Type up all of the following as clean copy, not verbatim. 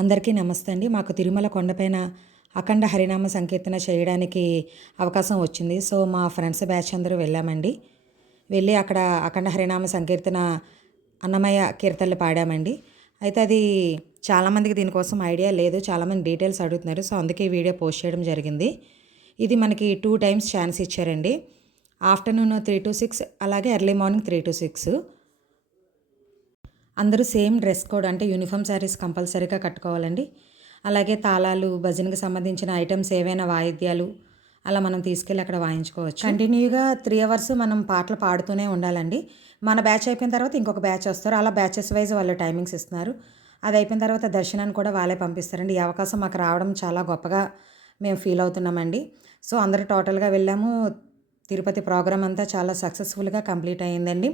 అందరికీ నమస్తే అండి. మాకు తిరుమల కొండపైన అఖండ హరినామ సంకీర్తన చేయడానికి అవకాశం వచ్చింది. సో మా ఫ్రెండ్స్ బ్యాచ్ అందరూ వెళ్ళామండి. వెళ్ళి అక్కడ అఖండ హరినామ సంకీర్తన అన్నమయ్య కీర్తనలు పాడామండి. అయితే అది చాలామందికి దీనికోసం ఐడియా లేదు. చాలామంది డీటెయిల్స్ అడుగుతున్నారు. సో అందుకే ఈ వీడియో పోస్ట్ చేయడం జరిగింది. ఇది మనకి 2 టైమ్స్ ఛాన్స్ ఇచ్చారండి. ఆఫ్టర్నూన్ 3 to 6 అలాగే ఎర్లీ మార్నింగ్ 3 to 6. అందరూ సేమ్ డ్రెస్ కోడ్ అంటే యూనిఫామ్ శారీస్ కంపల్సరీగా కట్టుకోవాలండి. అలాగే తాళాలు, భజనకి సంబంధించిన ఐటమ్స్ ఏవైనా వాయిద్యాలు అలా మనం తీసుకెళ్ళి అక్కడ వాయించుకోవచ్చు. కంటిన్యూగా 3 hours మనం పాటలు పాడుతూనే ఉండాలండి. మన బ్యాచ్ అయిపోయిన తర్వాత ఇంకొక బ్యాచ్ వస్తారు. అలా బ్యాచెస్ వైజ్ వాళ్ళు టైమింగ్స్ ఇస్తున్నారు. అది అయిపోయిన తర్వాత దర్శనాన్ని కూడా వాళ్ళే పంపిస్తారండి. ఈ అవకాశం మాకు రావడం చాలా గొప్పగా మేము ఫీల్ అవుతున్నామండి. సో అందరూ టోటల్గా వెళ్ళాము. తిరుపతి ప్రోగ్రామ్ అంతా చాలా సక్సెస్ఫుల్గా కంప్లీట్ అయ్యిందండి.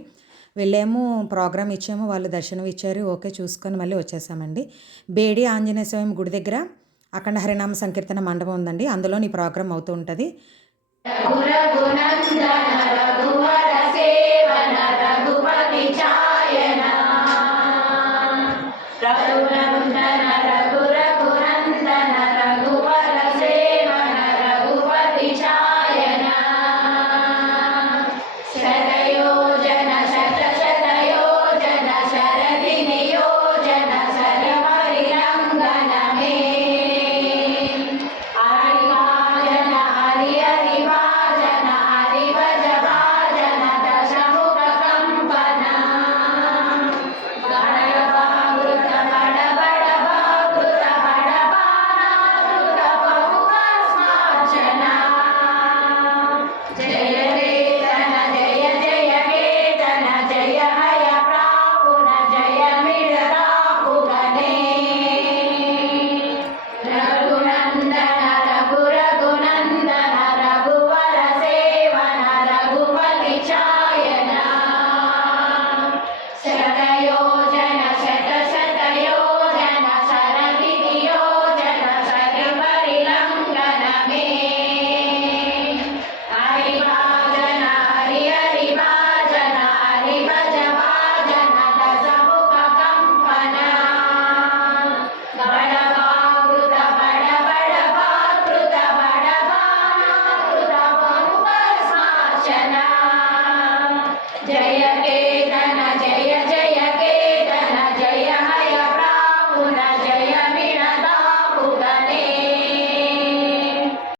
వెళ్ళాము, ప్రోగ్రామ్ ఇచ్చాము, వాళ్ళు దర్శనం ఇచ్చారు. ఓకే చూసుకొని మళ్ళీ వచ్చేసామండి. బేడి ఆంజనేయ స్వామి గుడి దగ్గర అఖండ హరినామ సంకీర్తన మండపం ఉందండి. అందులో ఈ ప్రోగ్రామ్ అవుతూ ఉంటుంది. రఘునందన